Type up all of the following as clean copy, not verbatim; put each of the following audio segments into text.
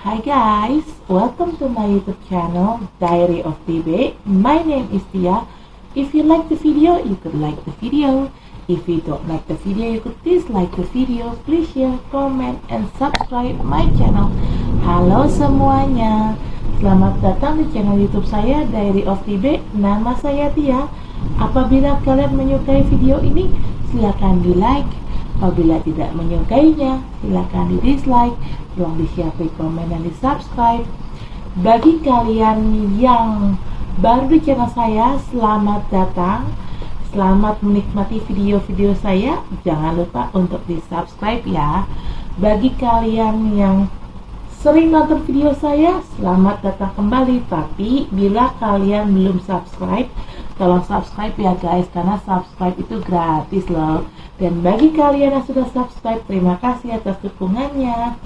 Hi guys, welcome to my YouTube channel Diary of TB. My name is Tia. If you like the video, you could like the video. If you don't like the video, you could dislike the video. Please share, comment, and subscribe my channel. Halo semuanya, selamat datang di channel YouTube saya Diary of TB. Nama saya Tia. Apabila kalian menyukai video ini, silakan di like. Apabila tidak menyukainya, silakan di dislike, tolong di share, komen, dan di subscribe. Bagi kalian yang baru di channel saya, selamat datang. Selamat menikmati video-video saya. Jangan lupa untuk di subscribe ya. Bagi kalian yang sering nonton video saya, selamat datang kembali. Tapi bila kalian belum subscribe, tolong subscribe ya guys, karena subscribe itu gratis loh. Dan bagi kalian yang sudah subscribe, terima kasih atas dukungannya.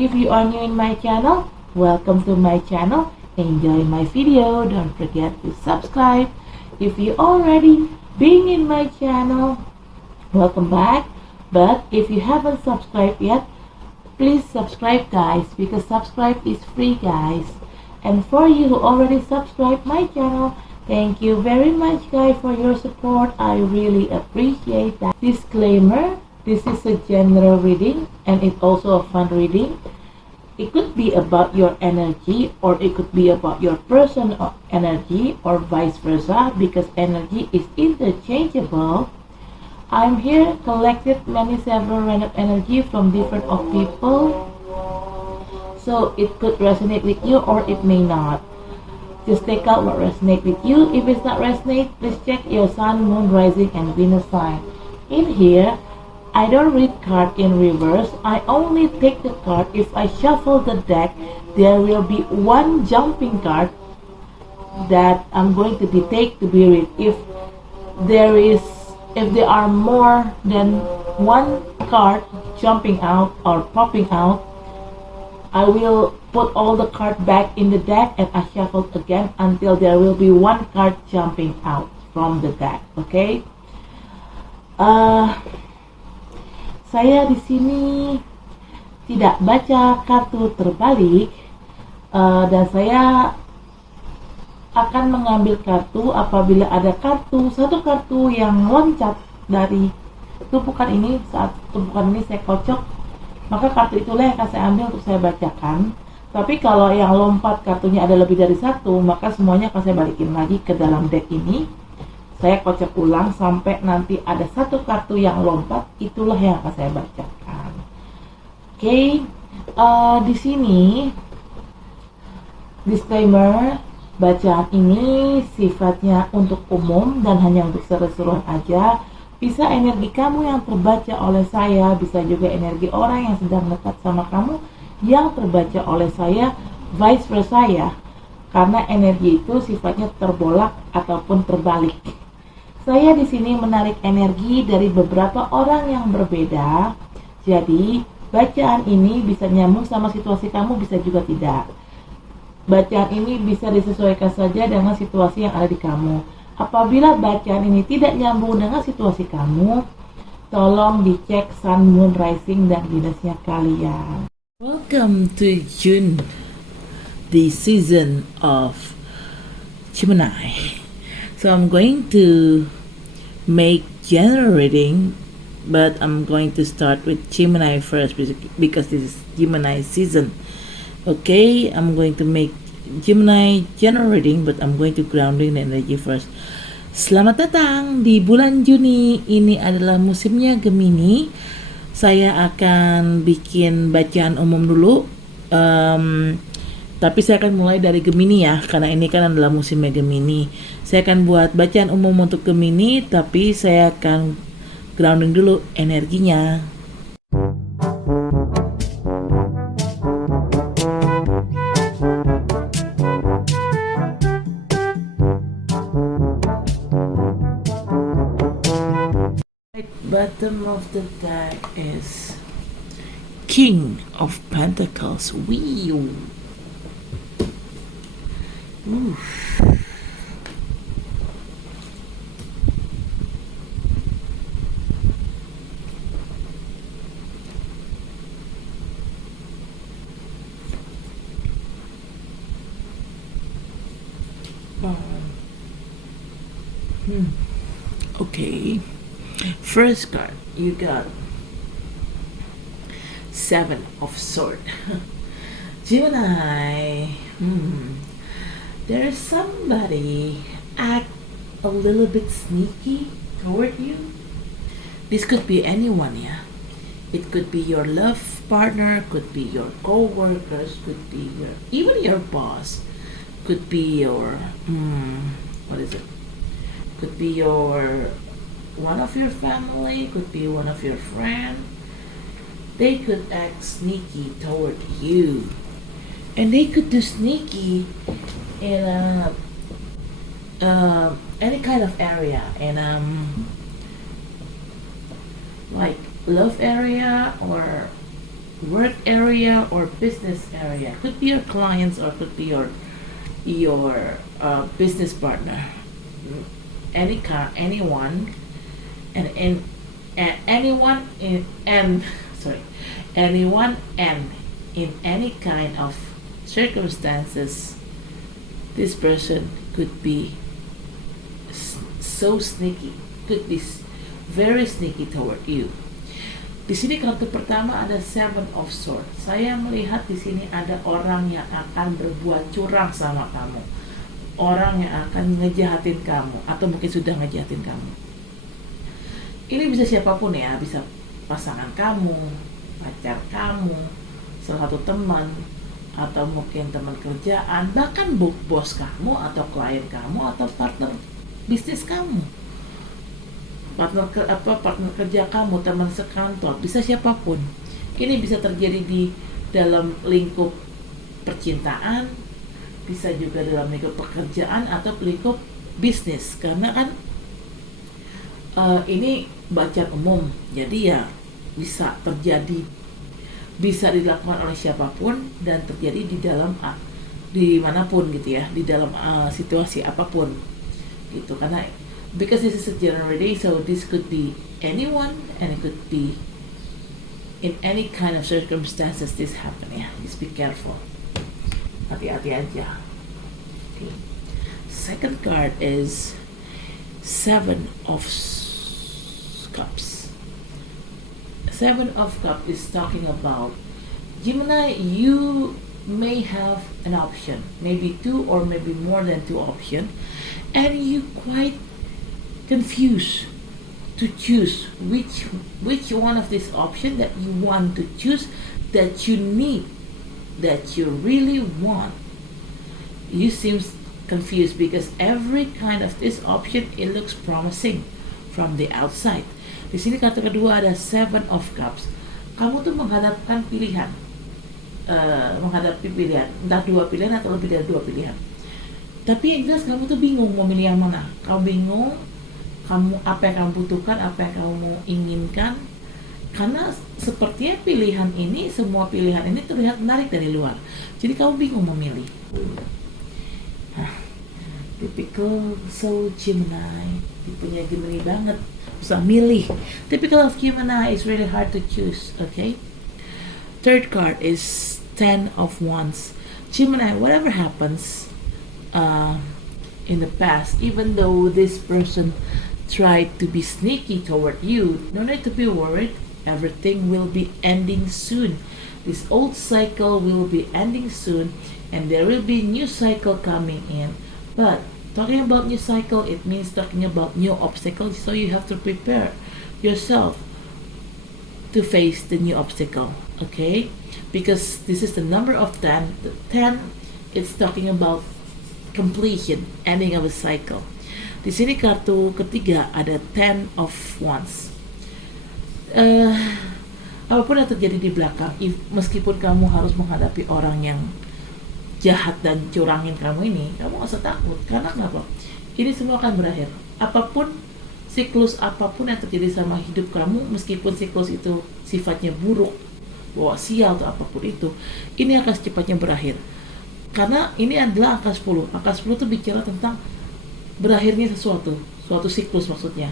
If you are new in my channel, welcome to my channel. Enjoy my video. Don't forget to subscribe. If you already been in my channel, welcome back. But if you haven't subscribed yet, please subscribe guys, because subscribe is free guys. And for you who already subscribed my channel, thank you very much guys for your support. I really appreciate that. Disclaimer, this is a general reading and it's also a fun reading. It could be about your energy, or it could be about your personal energy, or vice versa, because energy is interchangeable. I'm here collected several random energy from different of people, so it could resonate with you or it may not. Just take out what resonates with you. If it's not resonate, please check your sun, moon, rising, and Venus sign. In here, I don't read card in reverse. I only take the card. If I shuffle the deck, there will be one jumping card that I'm going to take to be read. If there are more than one card jumping out or popping out, I will put all the cards back in the deck and I shuffle again until there will be one card jumping out from the deck. Okay? Saya di sini tidak baca kartu terbalik, dan saya akan mengambil kartu apabila ada satu kartu yang loncat dari tumpukan ini. Saat tumpukan ini saya kocok, maka kartu itulah yang akan saya ambil untuk saya bacakan. Tapi kalau yang lompat kartunya ada lebih dari satu, maka semuanya akan saya balikin lagi ke dalam deck ini. Saya kocok ulang sampai nanti ada satu kartu yang lompat, itulah yang akan saya bacakan. Oke, di sini disclaimer, bacaan ini sifatnya untuk umum dan hanya untuk seru-seruan aja. Bisa energi kamu yang terbaca oleh saya, bisa juga energi orang yang sedang dekat sama kamu yang terbaca oleh saya, vice versa ya. Karena energi itu sifatnya terbolak ataupun terbalik. Saya di sini menarik energi dari beberapa orang yang berbeda. Jadi, bacaan ini bisa nyambung sama situasi kamu, bisa juga tidak. Bacaan ini bisa disesuaikan saja dengan situasi yang ada di kamu. Apabila bacaan ini tidak nyambung dengan situasi kamu, tolong dicek sun, moon, rising, dan Venusnya kalian. Welcome to June, the season of Gemini. So I'm going to make general reading, but I'm going to start with Gemini first because this is Gemini season. Okay, I'm going to make Gemini general reading, but I'm going to grounding the energy first. Selamat datang di bulan Juni. Ini adalah musimnya Gemini. Saya akan bikin bacaan umum dulu. Tapi saya akan mulai dari Gemini ya, karena ini kan adalah musimnya Gemini. Saya akan buat bacaan umum untuk Gemini, tapi saya akan grounding dulu energinya. Bottom of the deck is King of Pentacles. Wheel. Okay. First card, you got Seven of Swords. Gemini, there is somebody act a little bit sneaky toward you. This could be anyone, yeah. It could be your love partner, could be your co-workers, could be even your boss, could be your what is it? Could be your one of your family, could be one of your friends. They could act sneaky toward you, and they could do sneaky in any kind of area, and like love area or work area or business area. Could be your clients or could be your business partner. Anyone, and anyone in and sorry, anyone and in any kind of circumstances, this person could be so sneaky, could be very sneaky toward you. Di sini kartu pertama ada Seven of Swords. Saya melihat di sini ada orang yang akan berbuat curang sama kamu, orang yang akan ngejahatin kamu atau mungkin sudah ngejahatin kamu. Ini bisa siapapun ya, bisa pasangan kamu, pacar kamu, salah satu teman, atau mungkin teman kerjaan, bahkan bos kamu atau klien kamu atau partner bisnis kamu, partner kerja kamu, teman sekantor, bisa siapapun. Ini bisa terjadi di dalam lingkup percintaan, bisa juga dalam lingkup pekerjaan atau lingkup bisnis, karena kan ini bacaan umum, jadi ya bisa terjadi, bisa dilakukan oleh siapapun dan terjadi di dalam dimanapun gitu ya, di dalam situasi apapun gitu, karena because this is a general reading, so this could be anyone and it could be in any kind of circumstances this happen ya. Just be careful, hati-hati aja. Okay. Second card is Seven of Cups. Seven of Cups is talking about Gemini. You may have an option, maybe two or maybe more than two options, and you quite confused to choose which one of this option that you want to choose, that you need, that you really want. You seem confused because every kind of this option, it looks promising from the outside. Di sini kartu kedua ada Seven of Cups. Kamu tuh menghadapkan pilihan, menghadapi pilihan, entah dua pilihan atau lebih dari dua pilihan. Tapi yang jelas kamu tuh bingung mau milih yang mana. Kamu bingung, apa yang kamu butuhkan, apa yang kamu inginkan. Karena sepertinya pilihan ini, semua pilihan ini terlihat menarik dari luar. Jadi kamu bingung memilih. Typical soul Gemini, tipenya Gemini banget, bisa milih. Typical of Gemini is really hard to choose. Okay. Third card is Ten of Wands. Gemini, whatever happens in the past, even though this person tried to be sneaky toward you, no need to be worried. Everything will be ending soon. This old cycle will be ending soon, and there will be new cycle coming in. But talking about new cycle, it means talking about new obstacles, so you have to prepare yourself to face the new obstacle, okay? Because this is the number of 10. The 10, it's talking about completion, ending of a cycle. Di sini kartu ketiga ada Ten of Wands. Apapun yang terjadi di belakang, meskipun kamu harus menghadapi orang yang jahat dan curangin kamu ini, kamu gak usah takut. Karena kenapa? Ini semua akan berakhir. Apapun, siklus apapun yang terjadi sama hidup kamu, meskipun siklus itu sifatnya buruk, bawa sial atau apapun itu, ini akan secepatnya berakhir. Karena ini adalah angka 10. Angka 10 itu bicara tentang berakhirnya suatu siklus maksudnya.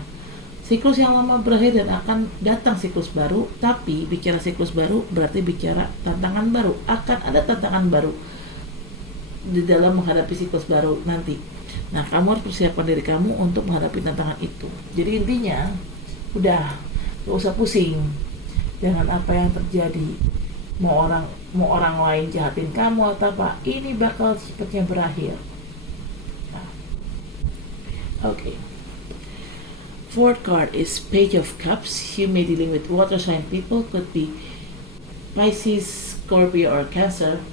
Siklus yang lama berakhir dan akan datang siklus baru. Tapi bicara siklus baru berarti bicara tantangan baru. Akan ada tantangan baru di dalam menghadapi siklus baru nanti. Nah, kamu harus persiapkan diri kamu untuk menghadapi tantangan itu. Jadi intinya, udah, gak usah pusing dengan apa yang terjadi. Mau orang lain jahatin kamu atau apa, ini bakal cepatnya berakhir. Nah, okay. Fourth card is Page of Cups. You may dealing with water sign people, could be Pisces, Scorpio, or Cancer,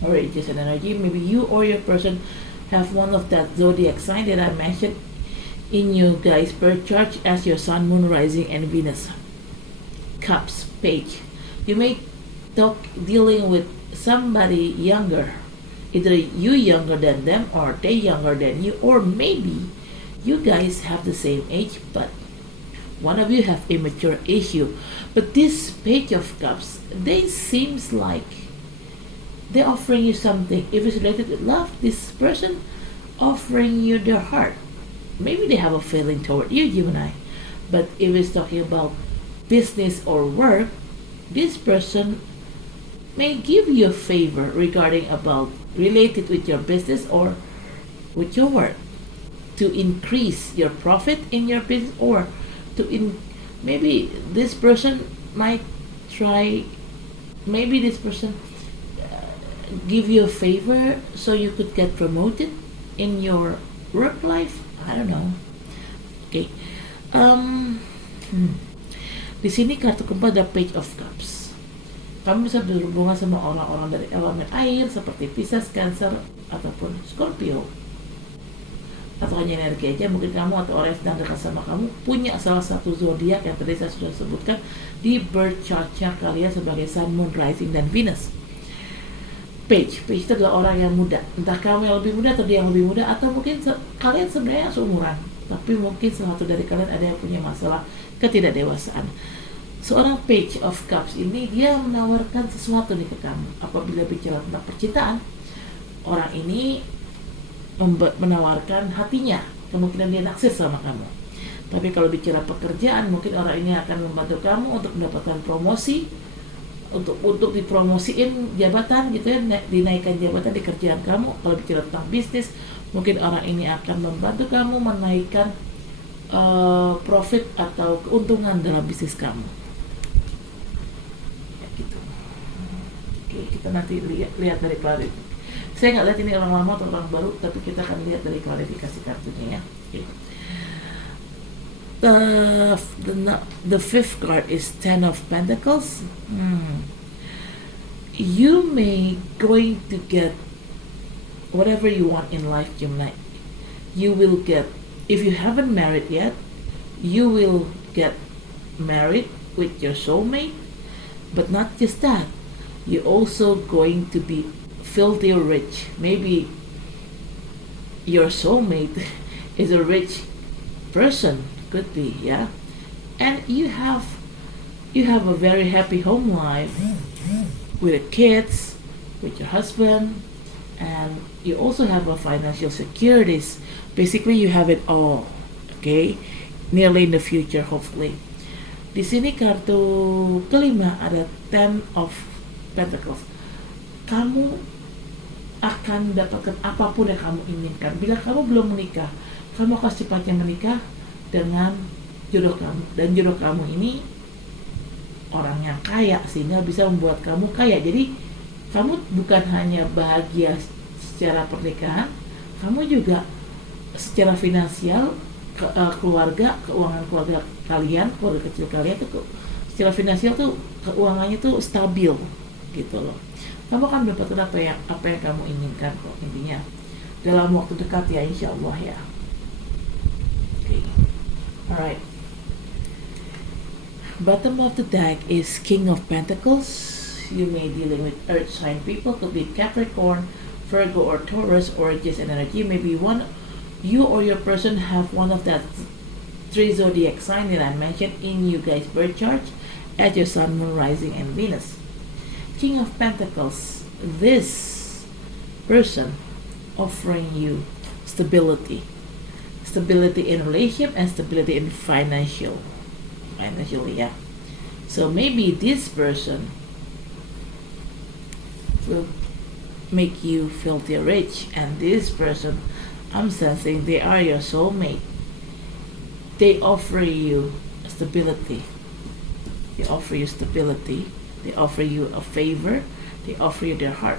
or it's just an energy. Maybe you or your person have one of that zodiac sign that I mentioned in you guys birth chart as your sun, moon, rising, and Venus. Cups, Page. You may talk dealing with somebody younger. Either you younger than them or they younger than you, or maybe you guys have the same age, but one of you have immature issue. But this Page of Cups, they seems like they're offering you something. If it's related to love, this person offering you their heart. Maybe they have a feeling toward you, Gemini. But if it's talking about business or work, this person may give you a favor regarding about related with your business or with your work to increase your profit in your business, or maybe this person might try, maybe this person give you a favor so you could get promoted in your work life. I don't know. Okay. Di sini kartu keempat ada Page of Cups. Kamu bisa berhubungan sama orang-orang dari elemen air seperti Pisces, Cancer, ataupun Scorpio. Atau hanya energi aja, mungkin kamu atau orang yang sedang dekat sama kamu punya salah satu zodiak yang tadi saya sudah sebutkan di birth chart-nya kalian sebagai Sun, Moon, Rising, dan Venus. Page itu adalah orang yang muda, entah kamu yang lebih muda atau dia yang lebih muda, atau mungkin kalian sebenarnya seumuran, tapi mungkin salah satu dari kalian ada yang punya masalah ketidakdewasaan. Seorang Page of Cups ini dia menawarkan sesuatu nih ke kamu. Apabila bicara tentang percintaan, orang ini menawarkan hatinya, kemungkinan dia naksir sama kamu. Tapi kalau bicara pekerjaan, mungkin orang ini akan membantu kamu untuk mendapatkan promosi, untuk dipromosiin jabatan gitu ya, dinaikkan jabatan di kerjaan kamu. Kalau bicara tentang bisnis, mungkin orang ini akan membantu kamu menaikkan profit atau keuntungan dalam bisnis kamu. Ya, gitu. Oke, kita nanti lihat dari klarifikasi. Saya nggak lihat ini orang lama atau orang baru, tapi kita akan lihat dari klarifikasi kartunya ya. Okay. The fifth card is Ten of Pentacles. You may going to get whatever you want in life, Gemini. You will get, if you haven't married yet, you will get married with your soulmate. But not just that, you're also going to be filthy rich. Maybe your soulmate is a rich person, could be, yeah. And you have a very happy home life with the kids, with your husband, and you also have a financial securities. Basically, you have it all, okay? Nearly in the future, hopefully. Di sini kartu kelima ada Ten of Pentacles. Kamu akan dapatkan apapun yang kamu inginkan. Bila kamu belum menikah, kamu akan secepatnya menikah dengan jodoh kamu. Dan jodoh kamu ini orang yang kaya, sehingga bisa membuat kamu kaya. Jadi kamu bukan hanya bahagia secara pernikahan, kamu juga secara finansial, keluarga, keuangan keluarga kalian, keluarga kecil kalian tuh secara finansial tuh keuangannya tuh stabil gitu loh. Kamu akan mendapatkan apa yang kamu inginkan kok, intinya dalam waktu dekat ya, insya Allah ya. Okay. Alright. Bottom of the deck is King of Pentacles. You may dealing with earth sign people, could be Capricorn, Virgo, or Taurus, or just an energy. Maybe you or your person have one of that three zodiac sign that I mentioned in you guys birth chart as your Sun, Moon, Rising, and Venus. King of Pentacles, this person offering you stability in relationship and stability in financially, yeah. So maybe this person will make you filthy rich, and this person I'm sensing they are your soulmate. They offer you stability. They offer you stability. They offer you a favor. They offer you their heart.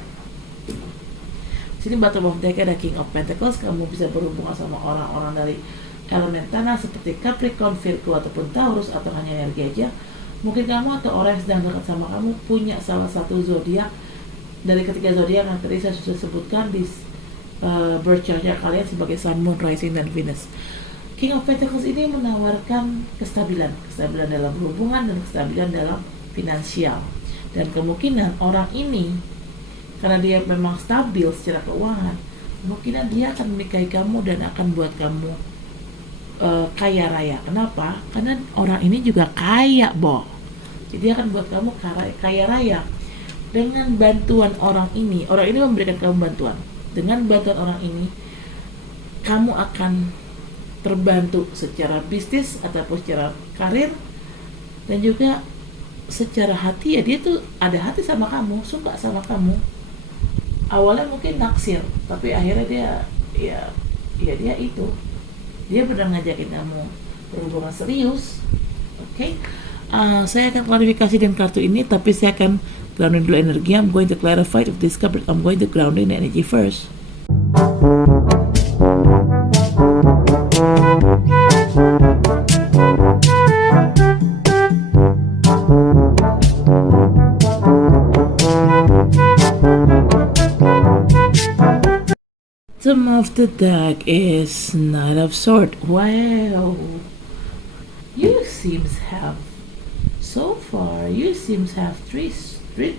Sini bottom of deck ada King of Pentacles. Kamu bisa berhubungan sama orang-orang dari elemen tanah seperti Capricorn, Virgo, ataupun Taurus, atau hanya energi aja. Mungkin kamu atau orang yang sedang dekat sama kamu punya salah satu zodiak dari ketiga zodiak yang tadi saya sudah sebutkan di birth chart-nya kalian sebagai Sun, Moon, Rising, dan Venus. King of Pentacles ini menawarkan kestabilan dalam hubungan dan kestabilan dalam finansial. Dan kemungkinan orang ini, karena dia memang stabil secara keuangan, kemungkinan dia akan menikahi kamu dan akan buat kamu kaya raya. Kenapa? Karena orang ini juga kaya, Bo. Jadi akan buat kamu kaya raya. Dengan bantuan orang ini memberikan kamu bantuan. Dengan bantuan orang ini, kamu akan terbantu secara bisnis ataupun secara karir, dan juga secara hati. Ya, dia tuh ada hati sama kamu, suka sama kamu. Awalnya mungkin naksir, tapi akhirnya dia benar ngajakin kamu berhubungan serius. Oke. Saya akan klarifikasi dengan kartu ini, tapi saya akan grounding dulu energi. I'm going to clarify if this card. I'm going to grounding the energy first. Bottom of the deck is Knight of Swords. Wow, you seems have three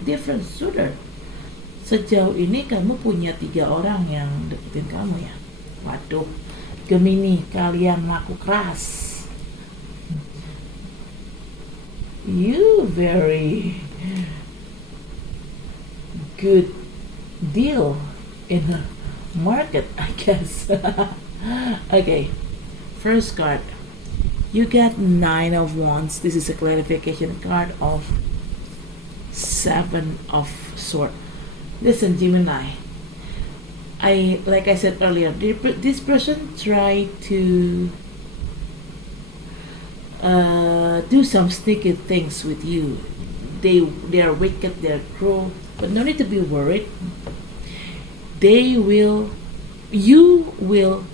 different suitor. Sejauh ini kamu punya 3 orang yang deketin kamu ya. Waduh, Gemini, kalian laku keras. You very good deal in the market, I guess. Okay, first card, you got 9 of Wands. This is a clarification card of 7 of Swords. Listen, Gemini, like I said earlier, this person tried to do some sneaky things with you. They are wicked, they're cruel, but no need to be worried. You will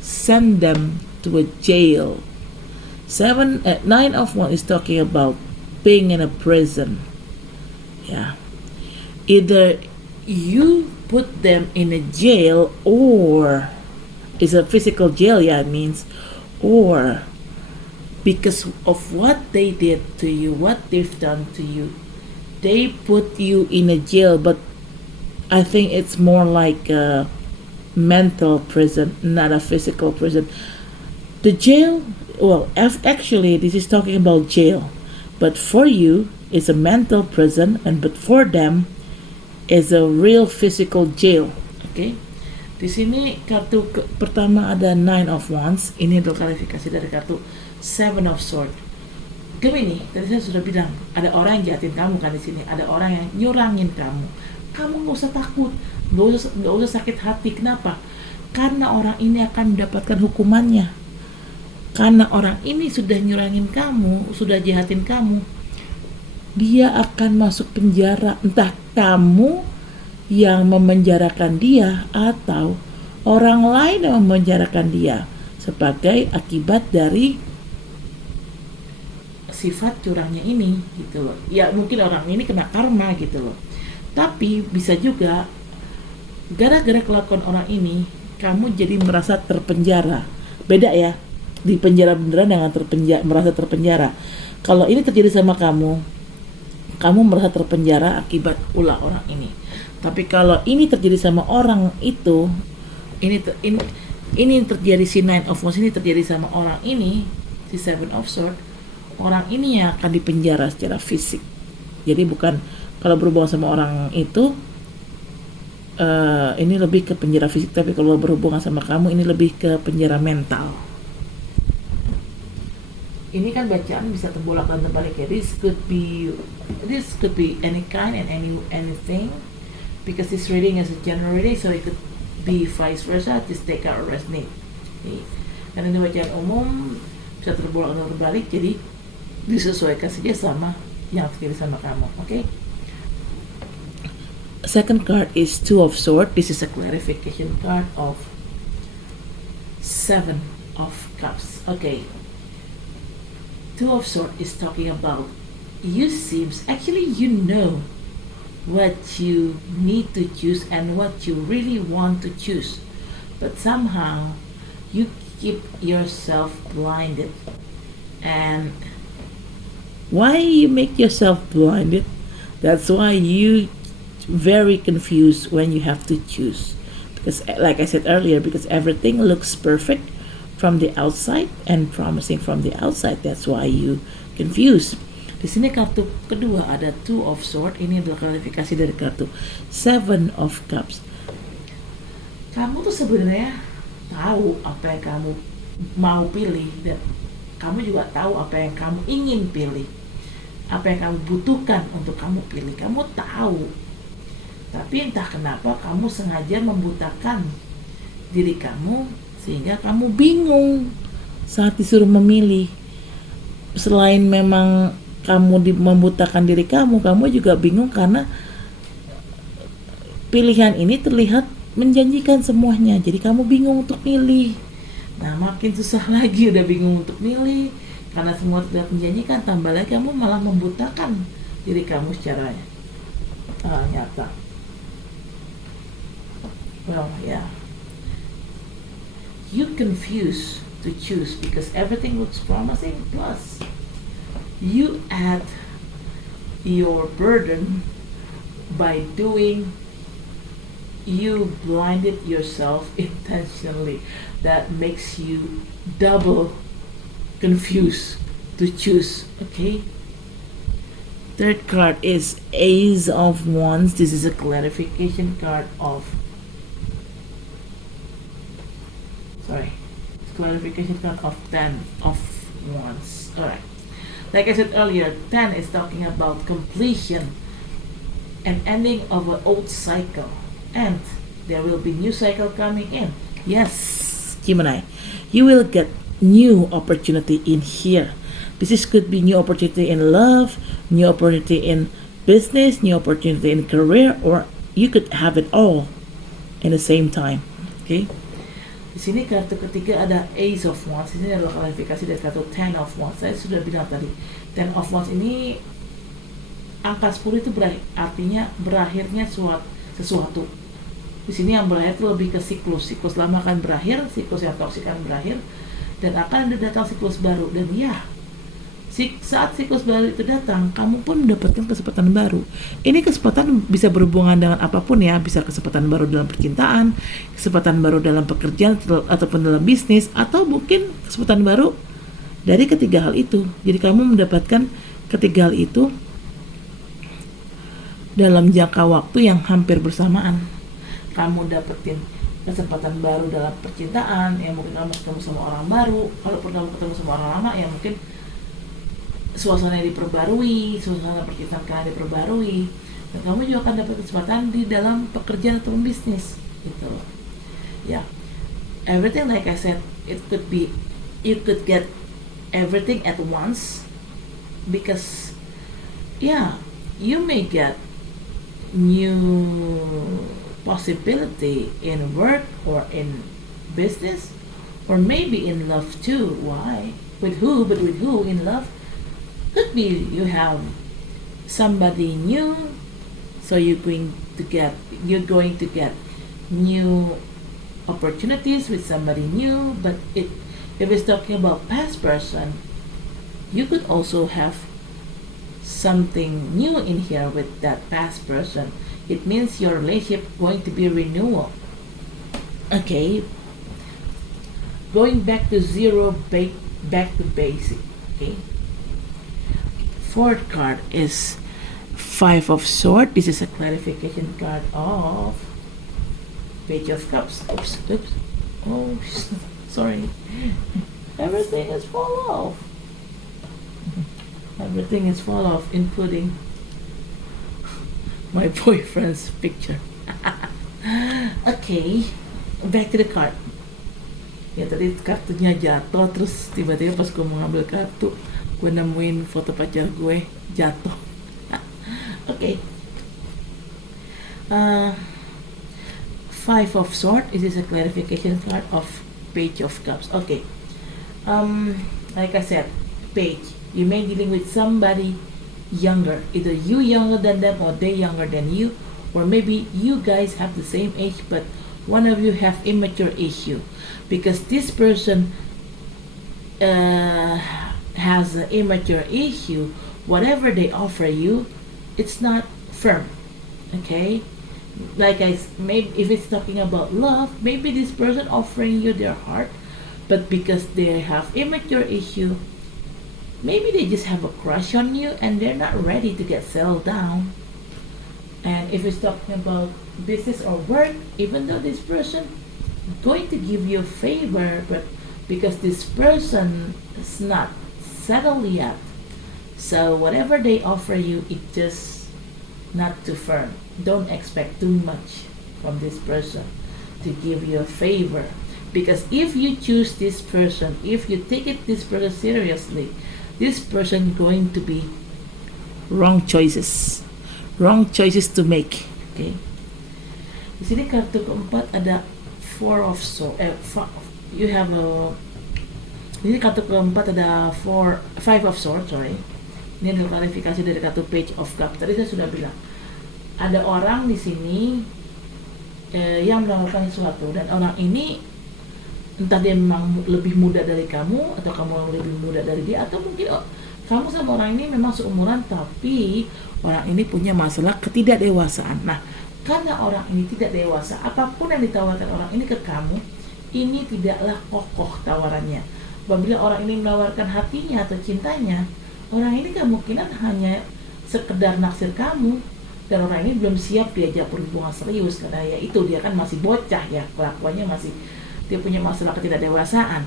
send them to a jail. 9 of Wands is talking about being in a prison. Yeah, either you put them in a jail, or it's a physical jail. Yeah, it means, or because of what they did to you, what they've done to you, they put you in a jail. But I think it's more like a mental prison, not a physical prison. The jail, well, actually this is talking about jail, but for you it's a mental prison, but for them is a real physical jail. Okay, di sini kartu pertama ada 9 of Wands. Ini adalah klarifikasi dari kartu 7 of Swords. Gemini, tadi saya sudah bilang ada orang yang jahatin kamu kan di sini. Ada orang yang nyurangin kamu. Kamu nggak usah takut, nggak usah sakit hati. Kenapa? Karena orang ini akan mendapatkan hukumannya. Karena orang ini sudah nyurangin kamu, sudah jahatin kamu, dia akan masuk penjara. Entah kamu yang memenjarakan dia atau orang lain yang memenjarakan dia sebagai akibat dari sifat curangnya ini, gitu loh. Ya mungkin orang ini kena karma gitu loh. Tapi bisa juga gara-gara kelakuan orang ini kamu jadi merasa terpenjara. Beda ya, di penjara beneran dengan merasa terpenjara. Kalau ini terjadi sama kamu merasa terpenjara akibat ulah orang ini. Tapi kalau ini terjadi sama orang itu, ini terjadi si 9 of Wands ini terjadi sama orang ini, si 7 of Swords, orang ini yang akan dipenjara secara fisik. Jadi bukan kalau berhubungan sama orang itu ini lebih ke penjara fisik, tapi kalau berhubungan sama kamu ini lebih ke penjara mental. Ini kan bacaan bisa terbolak dan terbalik ya. This could be any kind and anything, because this reading is a general reading, so it could be vice versa, just take out or resonate. Okay. Karena ini bacaan umum bisa terbolak atau terbalik, jadi disesuaikan saja sama yang terjadi sama kamu. Okay. Second card is Two of Swords. This is a clarification card of Seven of Cups. Okay. Two of Swords is talking about you seems actually you know what you need to choose and what you really want to choose, but somehow you keep yourself blinded. And why you make yourself blinded? That's why you very confused when you have to choose, because like I said earlier, because everything looks perfect from the outside and promising from the outside, that's why you confused. Di sini kartu kedua ada Two of Swords. Ini adalah klarifikasi dari kartu Seven of Cups. Kamu tuh sebenarnya tahu apa yang kamu mau pilih, dan kamu juga tahu apa yang kamu ingin pilih, apa yang kamu butuhkan untuk kamu pilih. Kamu tahu, tapi entah kenapa kamu sengaja membutakan diri kamu sehingga kamu bingung saat disuruh memilih. Selain memang kamu membutakan diri kamu juga bingung karena pilihan ini terlihat menjanjikan semuanya. Jadi kamu bingung untuk milih. Nah, makin susah lagi, udah bingung untuk milih karena semua terlihat menjanjikan, tambah lagi kamu malah membutakan diri kamu secara nyata. Well, yeah. You confuse to choose because everything looks promising, plus you add your burden by doing, you blinded yourself intentionally. That makes you double confused to choose. Okay. Third card is Ace of Wands. This is a clarification card of clarification card of Ten of Wands. Alright. Like I said earlier, 10 is talking about completion and ending of an old cycle, and there will be new cycle coming in. Yes, Gemini, you will get new opportunity in here. This could be new opportunity in love, new opportunity in business, new opportunity in career, or you could have it all in the same time. Okay. Di sini kartu ketiga ada Ace of Wands. Ini adalah klarifikasi dari kartu Ten of Wands. Saya sudah bilang tadi, Ten of Wands ini angka 10 itu artinya berakhirnya sesuatu. Di sini yang berakhir itu lebih ke siklus. Siklus lama akan berakhir, siklus yang toksik akan berakhir, dan akan ada datang siklus baru. Dan ya, saat siklus baru itu datang, kamu pun mendapatkan kesempatan baru. Ini kesempatan bisa berhubungan dengan apapun ya, bisa kesempatan baru dalam percintaan, kesempatan baru dalam pekerjaan ataupun dalam bisnis, atau mungkin kesempatan baru dari ketiga hal itu. Jadi kamu mendapatkan ketiga hal itu dalam jangka waktu yang hampir bersamaan. Kamu dapetin kesempatan baru dalam percintaan, ya mungkin kamu ketemu sama orang baru. Kalaupun kamu ketemu sama orang lama, ya mungkin suasana diperbarui, suasana percintaan kalian diperbarui, dan kamu juga akan dapat kesempatan di dalam pekerjaan atau bisnis gitu. Ya, everything like I said, it could be, you could get everything at once, because yeah, you may get new possibility in work or in business, or maybe in love too. Why? With who? But with who in love? Could be you have somebody new, so you're going to get new opportunities with somebody new. But if it's talking about past person, you could also have something new in here with that past person. It means your relationship going to be renewal. Okay, going back to zero, back to basic. Okay. Fourth card is Five of Swords. This is a clarification card of Page of Cups. Oops. Oh, sorry. Everything is fall off. Everything is fall off, including my boyfriend's picture. Okay. back to the card. Ya tadi kartunya jatuh, terus tiba-tiba pas gue mau ngambil kartu, gue nemuin foto pacar gue jatuh. Okay. Five of Swords. This is a clarification card of Page of Cups. Okay. Like I said, Page, you may dealing with somebody younger. Either you younger than them or they younger than you, or maybe you guys have the same age, but one of you have immature issue, because this person has an immature issue. Whatever they offer you, it's not firm. Okay, like maybe if it's talking about love, maybe this person offering you their heart, but because they have immature issue, maybe they just have a crush on you and they're not ready to get settled down. And if it's talking about business or work, even though this person is going to give you a favor, but because this person is not settled yet, so whatever they offer you, it just not too firm. Don't expect too much from this person to give you a favor, because if you choose this person, if you take this person seriously, this person going to be wrong choices to make. Okay. Di sini kartu keempat ada Four of Swords. You have a. Ini kartu keempat ada Five of Swords. Sorry. Ini adalah klarifikasi dari kartu Page of Cups. Tadi saya sudah bilang ada orang di sini yang menawarkan sesuatu, dan orang ini entah dia memang lebih muda dari kamu atau kamu lebih muda dari dia, atau mungkin kamu sama orang ini memang seumuran tapi orang ini punya masalah ketidakdewasaan. Nah, karena orang ini tidak dewasa, apapun yang ditawarkan orang ini ke kamu, ini tidaklah kokoh tawarannya. Apabila orang ini menawarkan hatinya atau cintanya, orang ini kemungkinan hanya sekedar naksir kamu, dan orang ini belum siap diajak berhubungan serius, karena ya itu dia kan masih bocah ya, kelakuannya masih, dia punya masalah ketidakdewasaan.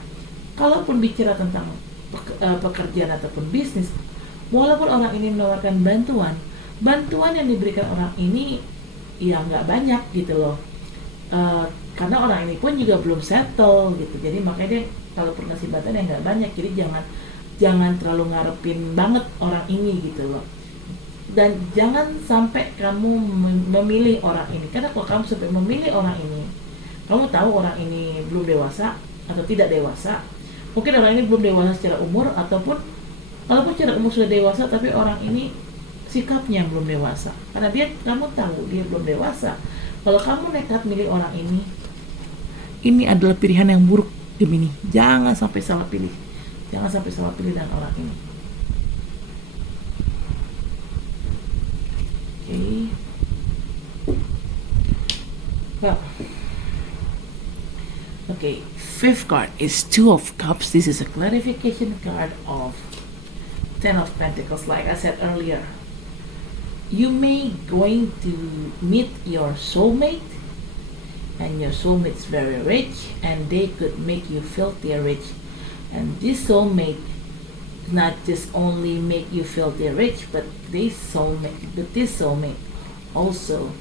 Kalaupun bicara tentang pekerjaan ataupun bisnis, walaupun orang ini menawarkan bantuan yang diberikan orang ini ya nggak banyak gitu loh, karena orang ini pun juga belum settle gitu, jadi makanya dia kalaupun ngasih bantuan ya nggak banyak. Jadi jangan terlalu ngarepin banget orang ini gitu loh, dan jangan sampai kamu memilih orang ini, karena kalau kamu sampai memilih orang ini, kamu tahu orang ini belum dewasa atau tidak dewasa. Mungkin orang ini belum dewasa secara umur, ataupun walaupun secara umur sudah dewasa, tapi orang ini sikapnya belum dewasa. Karena kamu tahu dia belum dewasa. Kalau kamu nekat milih orang ini adalah pilihan yang buruk, Gemini. Jangan sampai salah pilih. Jangan sampai salah pilih dengan orang ini. Okay. Well. Okay, fifth card is Two of Cups. This is a clarification card of Ten of Pentacles. Like I said earlier, you may going to meet your soulmate, and your soulmate's very rich, and they could make you filthy rich. And this soulmate not just only make you filthy rich, but this soulmate also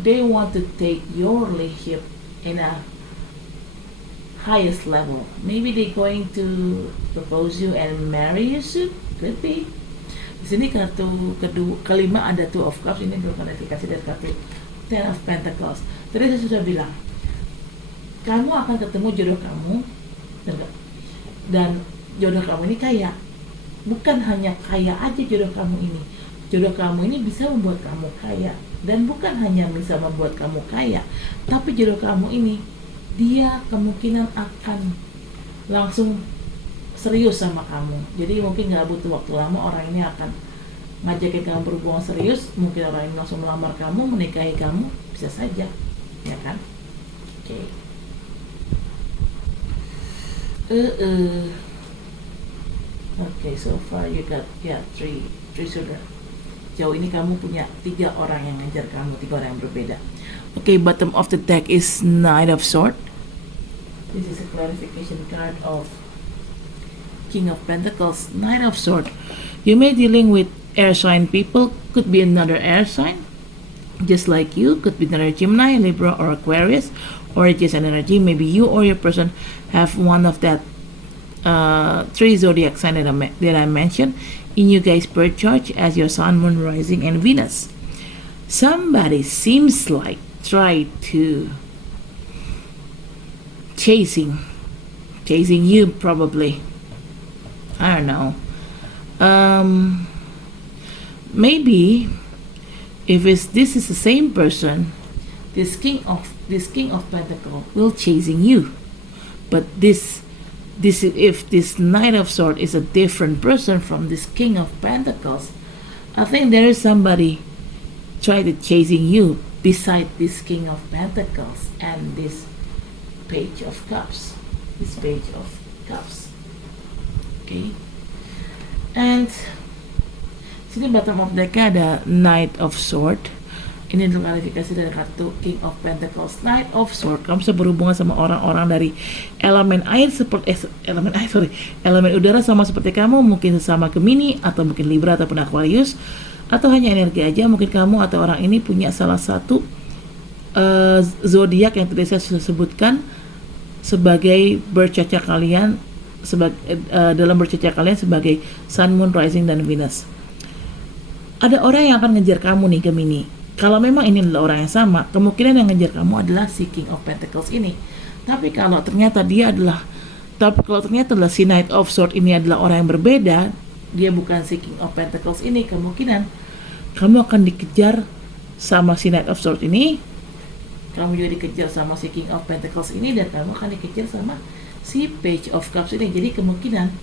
they want to take your relationship in a highest level. Maybe they're going to propose you and marry you soon. Could be. Di sini kartu kelima ada Two of Cups. Ini berklarifikasi dari kartu Ten of Pentacles. Tadi saya sudah bilang, kamu akan ketemu jodoh kamu, dan jodoh kamu ini kaya. Bukan hanya kaya aja jodoh kamu ini. Jodoh kamu ini bisa membuat kamu kaya. Dan bukan hanya bisa membuat kamu kaya, tapi jodoh kamu ini, dia kemungkinan akan langsung serius sama kamu. Jadi mungkin gak butuh waktu lama, orang ini akan ngajakin kamu berhubungan serius. Mungkin orang ini langsung melamar kamu, menikahi kamu, bisa saja, ya kan? Oke. Okay, so far you got three children. Jauh ini kamu punya 3 orang yang ngajar kamu, 3 orang yang berbeda. Okay, bottom of the deck is Knight of Swords. This is a clarification card of King of Pentacles. Knight of Swords. You may dealing with air sign people. Could be another air sign. just like you, could be another Gemini, Libra, or Aquarius, or just an energy. Maybe you or your person have one of that three zodiac sign that I mentioned in you guys' birth chart as your Sun, Moon, Rising, and Venus. Somebody seems like try to chasing you, probably. I don't know. Maybe if this is the same person, this king of Pentacles will chasing you, but this if this Knight of Swords is a different person from this King of Pentacles, I think there is somebody try to chasing you beside this King of Pentacles and this Page of Cups. This Page of Cups. Okay. And sini bottom of deck ada Knight of Swords. Ini adalah klarifikasi dari kartu King of Pentacles. Knight of Swords, kamu bisa berhubungan sama orang-orang dari elemen air seperti elemen udara sama seperti kamu, mungkin sesama Gemini atau mungkin Libra ataupun Aquarius, atau hanya energi aja. Mungkin kamu atau orang ini punya salah satu zodiak yang tadi saya sudah sebutkan sebagai bercaca kalian, dalam bercaca kalian sebagai Sun, Moon, Rising, dan Venus. Ada orang yang akan ngejar kamu nih, Gemini. Kalau memang ini adalah orang yang sama, kemungkinan yang ngejar kamu adalah si King of Pentacles ini. Tapi kalau ternyata si Knight of Swords ini adalah orang yang berbeda, dia bukan si King of Pentacles ini, kemungkinan kamu akan dikejar sama si Knight of Swords ini, kamu juga dikejar sama si King of Pentacles ini, dan kamu akan dikejar sama si Page of Cups ini. Jadi kemungkinan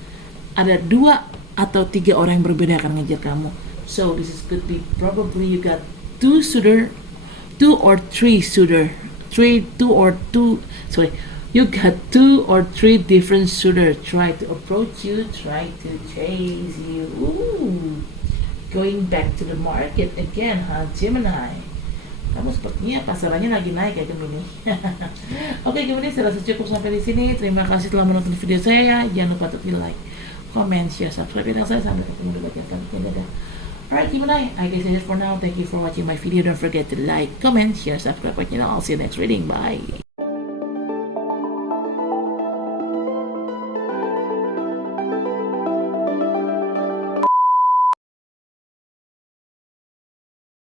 ada 2 atau 3 orang yang berbeda akan ngejar kamu. So this could be probably you got two or three different suitor try to approach you, try to chase you. Ooh, going back to the market again, Gemini. Kamu sepertinya pasarannya lagi naik ya, Gemini. Oke, Gemini, saya rasa cukup sampai di sini. Terima kasih telah menonton video saya. Jangan lupa untuk like, comment, share, subscribe channel saya. Sampai ketemu di bagian selanjutnya. Dadah. Alright, Gemini, I guess that's it for now. Thank you for watching my video. Don't forget to like, comment, share, subscribe my channel. I'll see you next reading. Bye.